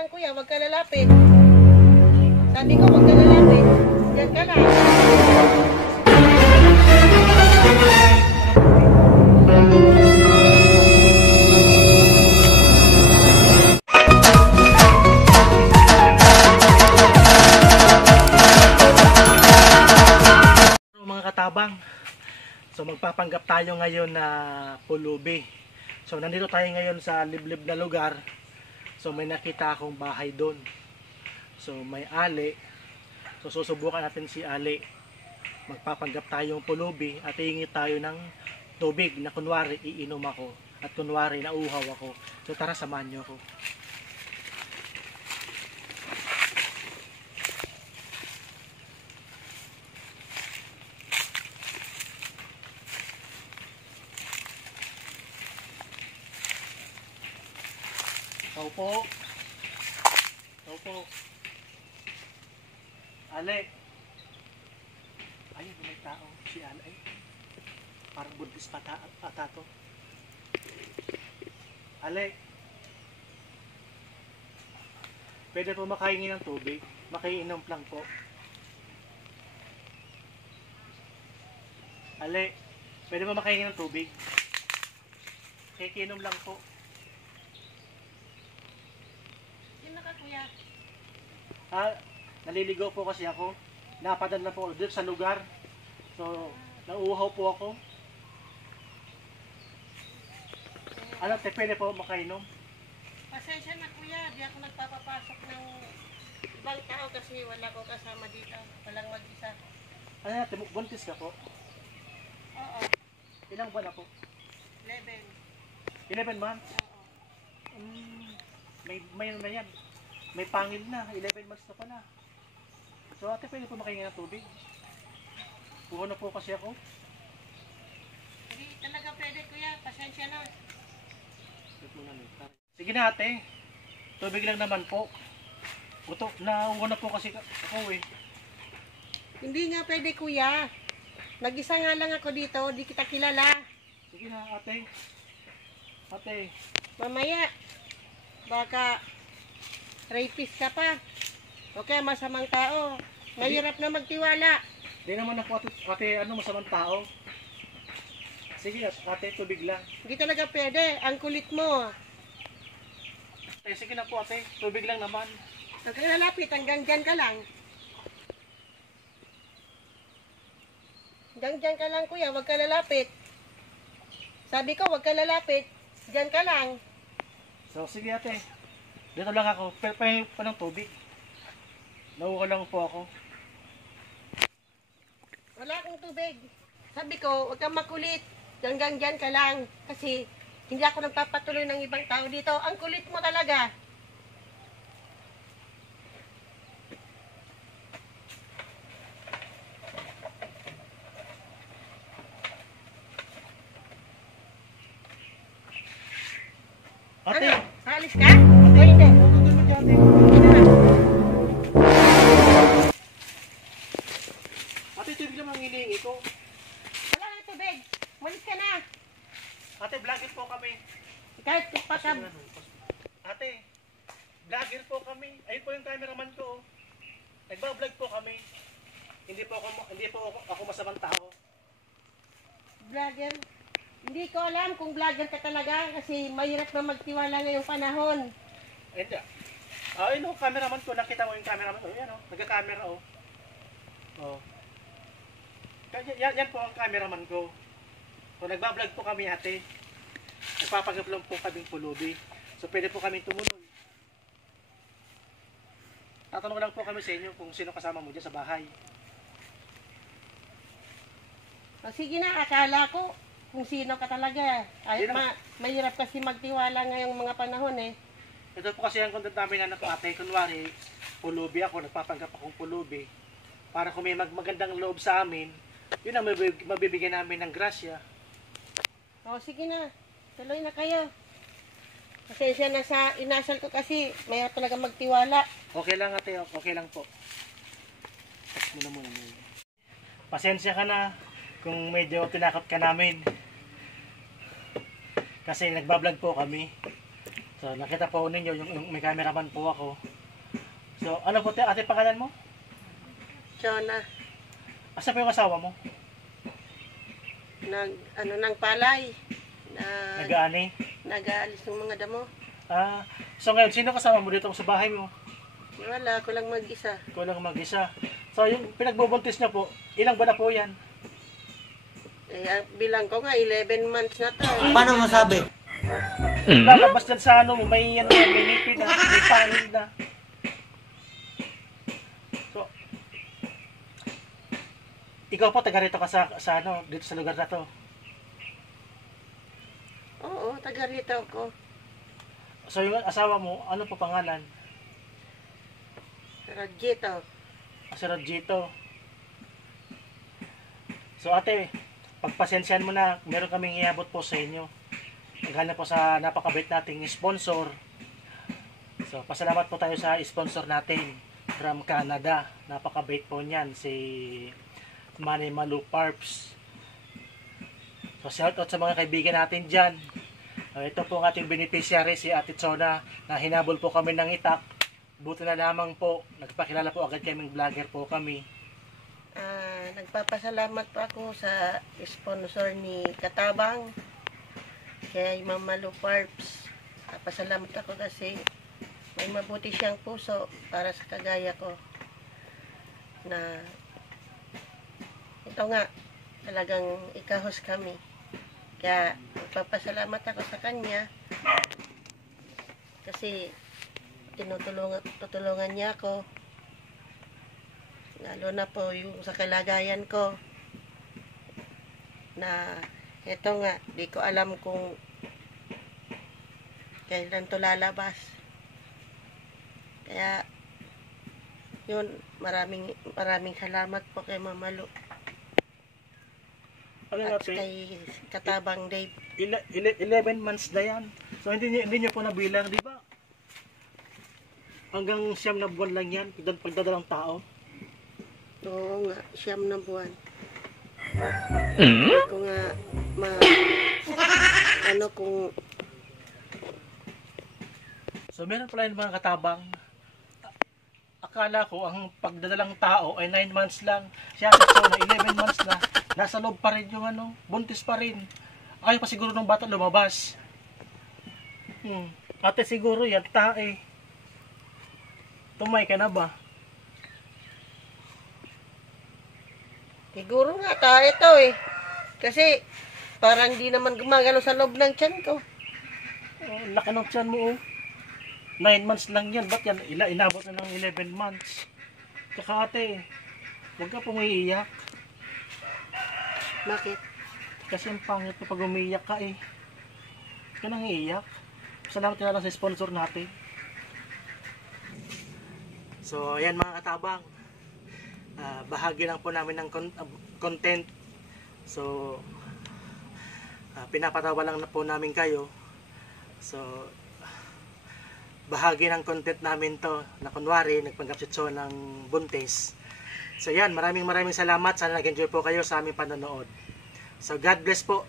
hawakan kuya, wag ka lalapit. Sabi ko, wag ka lalapit. Diyan ka lang. Mga katabang, so magpapanggap tayo ngayon na pulubi. So nandito tayo ngayon sa liblib na lugar. So may nakita akong bahay doon. So may ali. So susubukan natin si ali. Magpapanggap tayong pulubi at hihingi tayo ng tubig na kunwari iinom ako at kunwari nauuhaw ako. So tara, samahan niyo ako. Tao po. Tao po. Ale. Ayun, may tao. Si Ale. Parang buntis pata to. Ale. Pwede po makahingi ng tubig. Makiinom lang po. Ale. Pwede po makahingi ng tubig. Kikinom lang po. Kuya. Naliligaw po kasi ako. Napadala po dito sa lugar. So, nauuhaw po ako. Ano, pwede po makainom? Pasensya na kuya, di ako nagpapapasok ng ibang tao kasi wala ko kasama dito. Walang mag-isa. Ano natin, buntis ka po? Oo. Ilang buwan na po? 11. 11 months? Oo. May na yan. May pangil na, 11 months na pala. So ate, pwede po makahingi ng tubig? Puho na po kasi ako. Hindi talaga pwede kuya, pasensya na. Sige na ate, tubig lang naman po. Nauho na po kasi ako eh. Hindi nga pwede kuya. Nag-isa nga lang ako dito, di kita kilala. Sige na ate. Ate. Mamaya, baka rapist ka pa. Okay, masamang tao. Mahirap na magtiwala. Hindi naman ako ate, masamang tao. Sige ate, tubig lang. Hindi talaga pwede. Ang kulit mo. Sige na po ate, tubig lang naman. Huwag ka lalapit, hanggang dyan ka lang. Hanggang dyan ka lang kuya, huwag ka lalapit. Sabi ko, huwag ka lalapit. Dyan ka lang. So sige ate. Dito lang ako, pahingi pa ng tubig. Nauuhaw lang po ako. Wala akong tubig. Sabi ko, huwag kang makulit. Hanggang dyan ka lang. Kasi hindi ako nagpapatuloy ng ibang tao dito. Ang kulit mo talaga. Ate! Ano? Alis ka? O hindi? Ate, tubig naman ang hinihingi ko. Wala nang tubig. Malis ka na. Ate, vlogger po kami. Kahit pagka... Ate, vlogger po kami. Ayun po yung cameraman ko. Nagba-vlog po kami. Hindi po ako masamang tao. Vlogger. Hindi ko alam kung vlogger ka talaga kasi mahirap na magtiwala ngayong panahon. Hindi. Ayun o, cameraman ko. Nakita mo yung cameraman ko. Yan o, nagka-camera o. Oh. Yan po ang cameraman ko. So nagbablog po kami ate. Nagpapag-vlog po kaming pulubi. So pwede po kami tumuloy. Tatanong lang po kami sa inyo kung sino kasama mo dyan sa bahay. O sige na, akala ko kung sino ka talaga. Ay, mahirap kasi magtiwala ngayong mga panahon eh. Ito po kasi ang content namin na ate. Kunwari, pulubi ako. Nagpapanggap akong pulubi. Para kung may magandang loob sa amin, yun ang mabibigyan namin ng grasya. O sige na, tuloy na kayo. Pasensya na sa inasal ko kasi may talaga magtiwala. Okay lang ate, okay lang po. Muna. Pasensya ka na kung medyo tinakot ka namin. Kasi nagbablog po kami. So nakita po ninyo, yung may cameraman po ako. So ano po ate pangalan mo? Jonah, Asa po yung asawa mo? ng palay. Nag-aani? Nag-aalis ng mga damo. So ngayon, sino kasama mo dito sa bahay mo? Wala, ako lang mag-isa. Ikaw lang mag-isa. So yung pinagbubuntis niya po, ilang buwan na po yan? Bilang ko nga, 11 months na to. Paano masabi? Lalabas dyan sa ano mo, may nipid na, may panin na. So, ikaw po, taga rito ka sa ano, dito sa lugar na to. Oo, taga rito ako. So yung asawa mo, ano po pangalan? Rajito. Si Rodjito. So ate, pagpasensyahan mo na, meron kaming iabot po sa inyo. Galing po sa napakabait nating sponsor. So pasalamat po tayo sa sponsor natin from Canada. Napakabait po niyan, si Manny Malu Parps. So shout out sa mga kaibigan natin dyan. Ito po ang ating beneficiary, si Ate Chona, na hinabol po kami ng itak. Buti na lamang po, nagpakilala po agad kaming vlogger po kami. Nagpapasalamat po ako sa sponsor ni Katabang, kay Mama Lu Parps. Pasalamat ako kasi may mabuti siyang puso para sa kagaya ko. Na ito nga, talagang ikahos kami. Kaya nagpapasalamat ako sa kanya kasi tutulungan niya ako. Lalo na po yung sa kalagayan ko na ito nga, di ko alam kung kailan to lalabas. Kaya yun, maraming salamat po kay Mama Lu Ano at natin? kay Katabang Dave. 11 months na yan. So hindi niyo po nabilang, di ba? Hanggang 9 na buwan lang yan, pagdadalang tao. Oo nga, 9 na buwan. Hindi ko nga ano kung So meron pala yung mga katabang. Akala ko ang pagdadalang tao ay 9 months lang. Siya so na 11 months na. Nasa loob pa rin yung ano, buntis pa rin. Ayaw pa siguro nung bata lumabas. Ate siguro yan, tae. Tumay ka na ba? siguro nga tayo ito eh. Kasi parang di naman gumagalaw sa loob ng tiyan ko. Oh, laki ng tiyan mo oh. 9 months lang yan. Ba't yan? Inabot na ng 11 months. Tsaka ate, huwag ka pong iiyak. Bakit? Kasi ang pangit mo pag umiiyak ka eh. Huwag ka nang iiyak. Salamat na lang sa sponsor natin. So, ayan mga katabang. Bahagi lang po namin ng content. So, pinapatawa lang na po namin kayo. So, bahagi ng content namin to na kunwari nagpanggap si Cho ng buntis. So yan, maraming salamat. Sana nag-enjoy po kayo sa aming panonood. So God bless po.